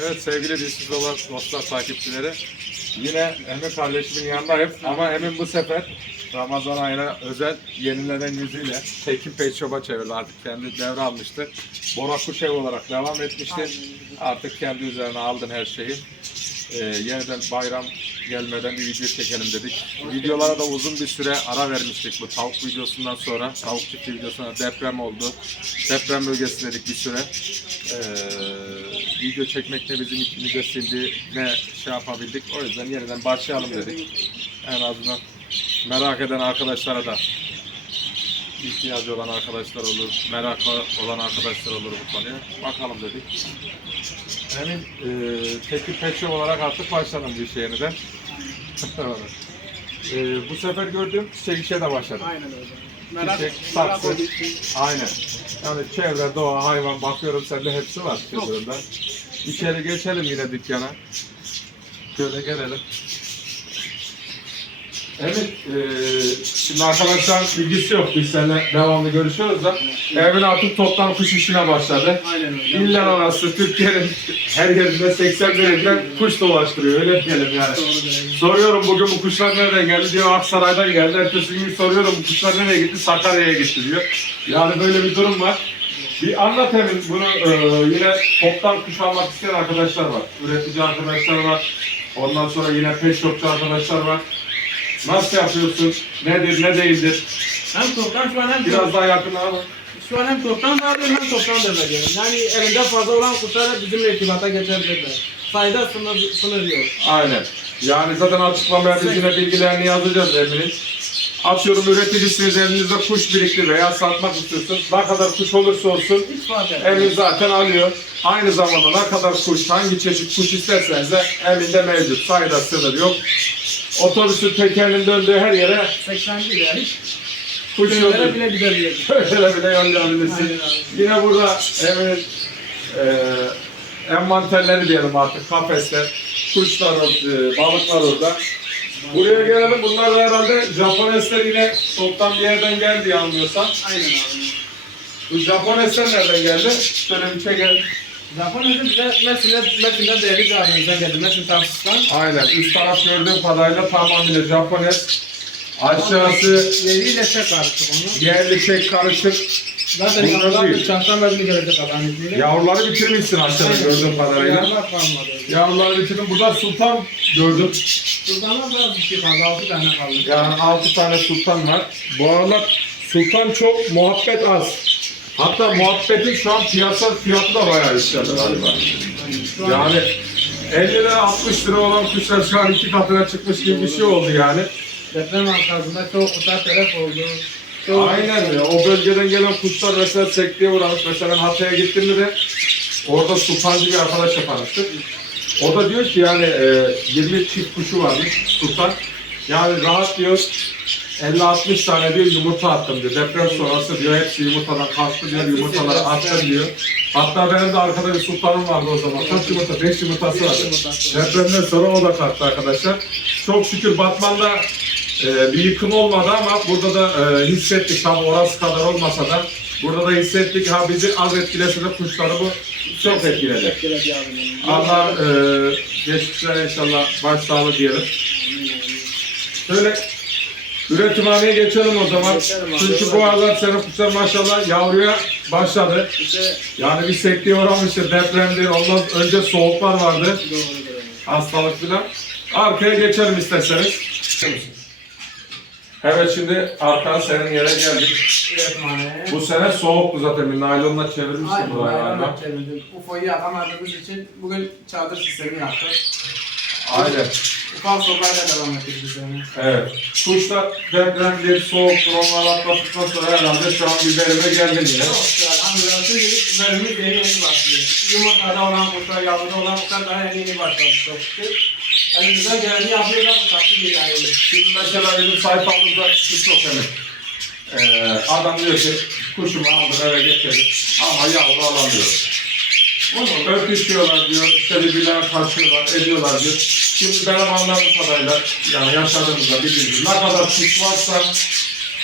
Evet sevgili Dilsiz Dolar dostlar takipçileri. Yine Emin kardeşimin yanındayım ama Emin bu sefer Ramazan ayına özel yenilenen yüzüyle Tekin Pet Shop'a çevirdi. Artık kendi devre almıştı. Bora Kuşev olarak devam etmişti. Artık kendi üzerine aldın her şeyi. Ee, yeniden bayram gelmeden bir video çekelim dedik. Videolara da uzun bir süre ara vermiştik bu tavuk videosundan sonra. Tavuk çiftliği videosundan deprem oldu. Deprem bölgesi dedik bir süre. Ee, video çekmek de bizim ikimize sildi ne şey yapabildik. O yüzden yeniden başlayalım dedik. En azından merak eden arkadaşlara da ihtiyacı olan arkadaşlar olur, merakı olan arkadaşlar olur bu konuya. Bakalım dedik. Emin e, tekil peçe olarak artık başladım bu işe yeniden. e, bu sefer gördüğüm çiçek işe de başladım. Aynen öyle. Merak, Çiçek, merak saksı. olduğu için. Aynen. Yani çevre, doğa, hayvan bakıyorum sende hepsi var çocuğunda. İçeri geçelim yine dükkana. Şöyle gelelim. Evet, eee, şimdi arkadaşlar bilgisi yok. Biz seninle devamlı görüşüyoruz da. Evin artık toptan kuş işine başladı. Aynen öyle. İller arası Türkiye'nin her yerinde 80 birinden kuş dolaştırıyor. Öyle diyelim yani. Soruyorum bugün bu kuşlar nereden geldi diyor Aksaray'dan geldi. Ertesi gün soruyorum bu kuşlar nereye gitti Sakarya'ya gitti diyor. Yani böyle bir durum var. Bir anlat Emin bunu e, yine toptan kuş almak isteyen arkadaşlar var. Üretici arkadaşlar var. Ondan sonra yine pet shopçu arkadaşlar var. Nasıl yapıyorsun? Nedir ne değildir? Hem toptan şu an hem Biraz daha yakına alın. şu an hem toptan dağılıyorum hem toptan döveceğim. Yani elinde fazla olan kuşlarla bizimle irtibata geçebilirler. Sayıda sınır, sınır yok. Aynen. Yani zaten açıklamaya biz yine bilgilerini yazacağız Emin'in. Atıyorum üreticisiniz elinizde kuş birikti veya satmak istiyorsunuz. Ne kadar kuş olursa olsun. Emin zaten alıyor. Aynı zamanda ne kadar kuş, hangi çeşit kuş isterseniz de Emin'de mevcut. Sayıda sınır yok. Otobüsün tekerinin döndüğü her yere 80 değil ya. Hiç kuş köylere yolluyor. bile gidebiliriz. Öyle bile yollayabilirsin. Yine burada Emin'in e, envanterleri diyelim artık, kafesler, kuşlar, e, balıklar orada. Buraya gelelim. Bunlar da herhalde Japonesler yine toptan bir yerden geldi anlıyorsam. Aynen abi. Bu Japonesler nereden geldi? Şöyle bir çekelim. Japonya'da bize Mersin'de, Mersin'de değerli bir abimizden geldi. Mersin Tarsus'tan. Aynen. Üst taraf gördüğüm kadarıyla tamamıyla Japones. Aşağısı Yeriyle tek karıştık onu. yerli tek karışık. Zaten Bunlar yavrular değil. bir çarşamba verimli gelecek Allah'ın izniyle. Yavruları bitirmişsin aşağıda gördüğüm kadarıyla. Yavrular kalmadı. Yavruları bitirdim. Burada sultan gördüm. Sultanlar biraz bir şey kaldı. Altı tane kaldı. Yani 6 tane sultan var. Bu aralar sultan çok, muhabbet az. Hatta muhabbetin şu an piyasa fiyatı da bayağı yükseldi galiba. Yani 50 lira 60 lira olan kuşlar şu an iki katına çıkmış gibi bir şey oldu yani. deprem arkasında çok kuşlar telef oldu. Çok Aynen ya. O bölgeden gelen kuşlar mesela sekteye uğramış. Mesela Hatay'a gittim de orada sultancı bir arkadaşla tanıştık. O da diyor ki yani e, 20 çift kuşu varmış sultan. Yani rahat diyor 50-60 tane diyor yumurta attım diyor. Deprem sonrası diyor hepsi yumurtadan kalktı diyor yumurtaları attım diyor. Hatta benim de arkada bir sultanım vardı o zaman. Kaç yumurta? 5 yumurtası vardı. Depremden sonra o da kalktı arkadaşlar. Çok şükür Batman'da e, bir yıkım olmadı ama burada da e, hissettik. Tam orası kadar olmasa da burada da hissettik. Ha bizi az etkilese de kuşları bu çok etkiledi. Allah e, geçmişlere inşallah başsağlığı diyelim. Şöyle üretimhaneye geçelim o zaman. Geçelim abi. Çünkü bu aralar senin kuşlar maşallah yavruya başladı. İşte Yani bir sekteye uğramıştı, depremdi, ondan önce soğuklar vardı doğru doğru. hastalık filan. Arkaya geçelim isterseniz. Evet şimdi arka senin yere geldik. Bu sene soğuktu zaten bir naylonla çevirmişsin Aynen burayı aynen galiba. çevirdim. UFO'yu yapamadığımız için bugün çadır sistemi yaptık. Aynen. Ufak sobayla devam ettik bu sene. Evet. Kuşlar depremdir, soğuktur, onları atlattıktan sonra herhalde şu an bir verime geldin yine. Yok ya hamdolsun gibi verimiz yeni yeni başlıyor. Yumurtada olan kuşlar, yavruda olan kuşlar daha yeni yeni başladı çok şükür. Elimizden geleni yapıyorlar, takdir ayrı. Şimdi mesela bizim sayfamızda şu çok önemli. Ee, adam diyor ki kuşumu aldım eve getirdim ama yavru alamıyorum. Onu Öpüşüyorlar diyor, işte birbirlerine kaçıyorlar, ediyorlar diyor. Şimdi benim anladığım kadarıyla, yani yaşadığımızda bildiğimiz ne kadar kuş varsa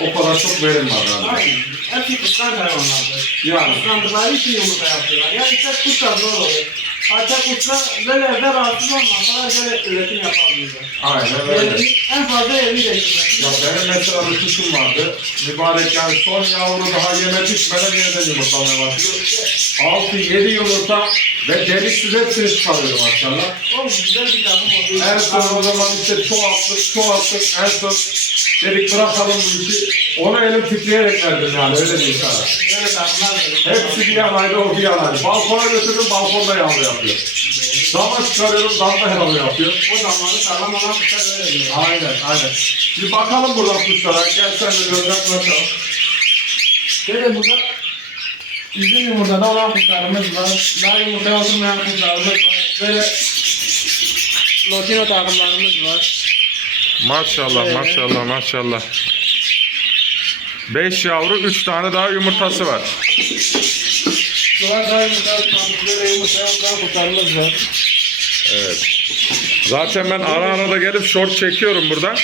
o kadar çok verim var yani. Aynen. Hepsi kuşlar hayvanlardır. Yani Kuşlandıkları için yumurta yapıyorlar. Yani işte kuşlar zor oluyor. Açık uçta böyle evde rahatsız olmasalar böyle üretim yapabilirler. Aynen öyle. En fazla evini değiştirmek. Ya benim mesela bir kuşum vardı. Mübarek yani son yavru daha yeme düşmeden yeniden yumurtlamaya başlıyor. 6-7 yumurta ve deliksiz hepsini çıkarıyorum maşallah. O güzel bir takım oldu. En son o zaman işte çoğalttık, çoğalttık. En son dedik bırakalım bu işi. Onu elim titreyerek verdim yani öyle diyeyim sana. Takımlar böyle. Hepsi bir yanaydı, o bir yanaydı. Balkona götürdüm, balkonda yavru yapıyor. Dama çıkarıyorum, damda yavru yapıyor. O zamanı sağlam olan kuşlar böyle diyor. Aynen, aynen. Bir bakalım buradan kuşlara. Gel sen de gözden bakalım. Böyle burada bizim yumurtada olan kuşlarımız var. Daha yumurtaya oturmayan kuşlarımız var. Böyle Lotino takımlarımız var. Maşallah, Evet. maşallah, maşallah. 5 yavru, 3 tane daha yumurtası var. Bunlar daha oturan kuşlarımız var. Evet. Zaten ben ara ara da gelip short çekiyorum burada.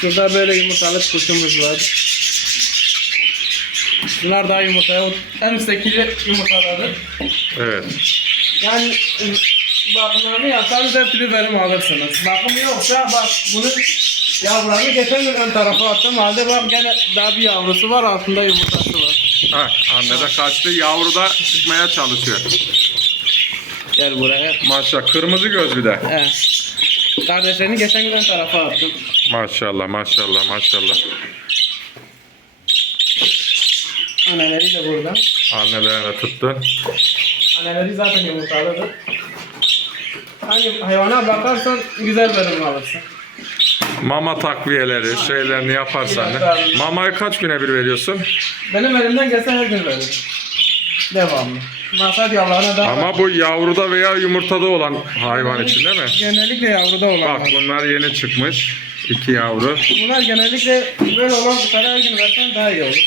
Şurada böyle yumurtalık kuşumuz var. Bunlar daha yumurtaya en üstteki yumurtadadır. Evet. Yani e, bakımlarını yapsanız her türlü verim alırsınız. Bakım yoksa bak bunun yavrularını geçen gün ön tarafa attım. Halde bak gene daha bir yavrusu var altında yumurtası var. Ha, anne de kaçtı. Yavru da çıkmaya çalışıyor. Gel buraya. Maşallah. Kırmızı göz bir de. He. Kardeşlerini geçen gün ön tarafa attım. Maşallah, maşallah, maşallah. Anneleri de burada. Annelerine tuttu. Anneleri zaten yumurtalıdır. Hani hayvana bakarsan güzel verim alırsın. Mama takviyeleri, şeylerini yaparsan. Mamayı kaç güne bir veriyorsun? Benim elimden gelse her gün veririm. Devamlı. Maksat yavrularına da Ama bu yavruda veya yumurtada olan hayvan için değil mi? genellikle yavruda olan Bak var. bunlar yeni çıkmış. İki yavru. Bunlar genellikle böyle olan kuşlara her gün versen daha iyi olur.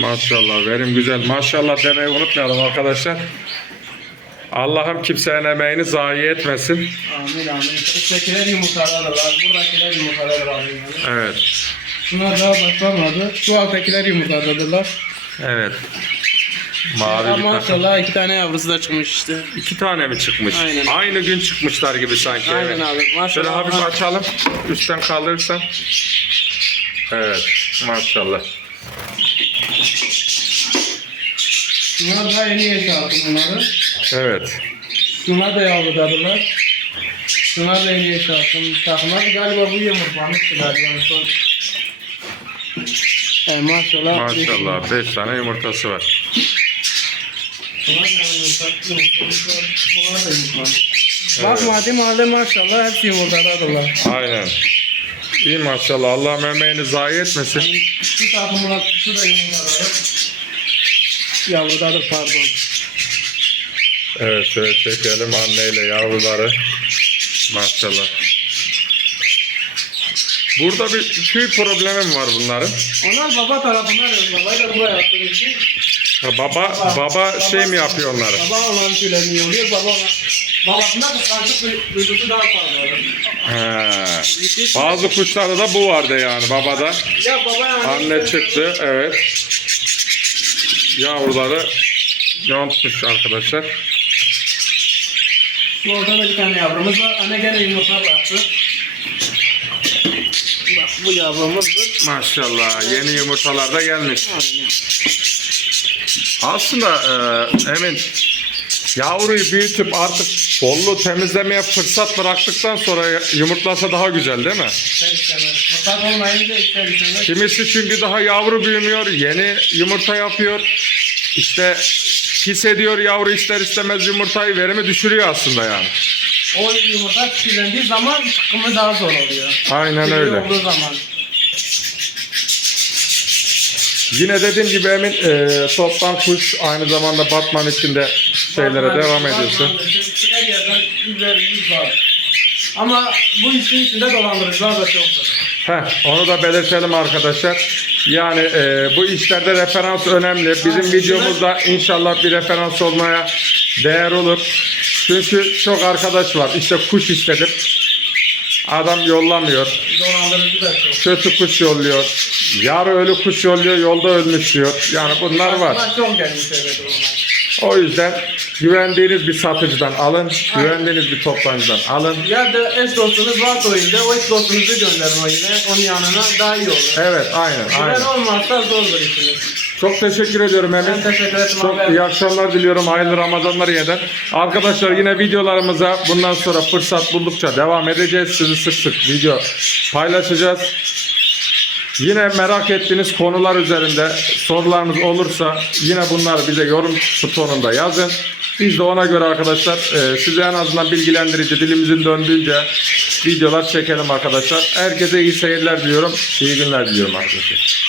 Maşallah verim güzel. Maşallah demeyi unutmayalım arkadaşlar. Allah'ım kimsenin emeğini zayi etmesin. Amin amin. Üsttekiler yumurtalarlar. Buradakiler yumurtalarlar. Evet. Bunlar daha başlamadı. Şu alttakiler yumurtadadırlar. Evet. Mavi bir takım. maşallah iki tane yavrusu da çıkmış işte. İki tane mi çıkmış? Aynen. Aynı gün çıkmışlar gibi sanki. Aynen evet. abi. Şöyle Maşallah. hafif açalım. Üstten kaldırırsan. Evet. Maşallah. Bunlar daha yeni yaşattım bunları. Evet. Şunlar da yavrudadırlar. Şunlar da yeni yaşattım. Takımlar galiba bu yumurtlamıştı galiba en son. E, maşallah. Maşallah. Beş tane yumurtası var. Bunlar da yumurtlamışlar. Bunlar da yumurtlamış. Bak madem halde maşallah hepsi yumurtadadırlar. Aynen. İyi maşallah. Allah emeğini zayi etmesin. Şu takımlar, şu da yumurtadadır. Yavrudadır pardon. Evet şöyle çekelim anneyle yavruları. Maşallah. Burada bir tüy problemim var bunların. Onlar baba tarafından. Babayı da buraya yaptığı için. Ha, baba baba şey mi yapıyor onları? Baba olan tüylerini yoluyor. Baba olan. Babasında kıskançlık duygusu daha fazla. He. Bazı kuşlarda da bu vardı yani babada. Ya baba yani. Anne çıktı evet. Yavruları yontmuş arkadaşlar. Şu ortada bir tane yavrumuz var. Anne gene yumurta bıraktı. Bak bu yavrumuzdur. Maşallah yeni yumurtalar da gelmiş. Aynen. Aslında e, Emin yavruyu büyütüp artık bollu temizlemeye fırsat bıraktıktan sonra yumurtlasa daha güzel değil mi? Fırsat olmayınca ister istemez. Kimisi çünkü daha yavru büyümüyor, yeni yumurta yapıyor. İşte pis ediyor yavru ister istemez yumurtayı verimi düşürüyor aslında yani. O yumurta kirlendiği zaman çıkımı daha zor oluyor. Aynen Kirli öyle. olduğu zaman. Yine dediğim gibi Emin e, toptan kuş aynı zamanda Batman içinde şeylere devam dışı Her yerden yüz var. Ama bu işin içinde dolandırıcılar da çoktur. Heh, onu da belirtelim arkadaşlar. Yani e, bu işlerde referans önemli. Bizim videomuzda inşallah bir referans olmaya değer olur. Çünkü çok arkadaş var. İşte kuş istedim. Adam yollamıyor. Dolandırıcı da çok. Kötü kuş yolluyor. Yarı ölü kuş yolluyor, yolda ölmüş diyor. Yani bunlar var. Bunlar çok gelmiş öyle durumlar. O yüzden güvendiğiniz bir satıcıdan alın, güvendiğiniz bir toptancıdan alın. Ya da eş dostunuz varsa o ilde, o eş dostunuzu gönderin o ile, onun yanına daha iyi olur. Evet, aynen, Güven aynen. olmazsa zordur işiniz. Çok teşekkür ediyorum Emin. Ben teşekkür ederim Çok abi. iyi akşamlar diliyorum. Hayırlı Ramazanlar yeniden. Arkadaşlar yine videolarımıza bundan sonra fırsat buldukça devam edeceğiz. Sizi sık sık video paylaşacağız. Yine merak ettiğiniz konular üzerinde sorularınız olursa yine bunları bize yorum butonunda yazın. Biz de ona göre arkadaşlar e, size en azından bilgilendirici dilimizin döndüğünce videolar çekelim arkadaşlar. Herkese iyi seyirler diliyorum. İyi günler diliyorum arkadaşlar.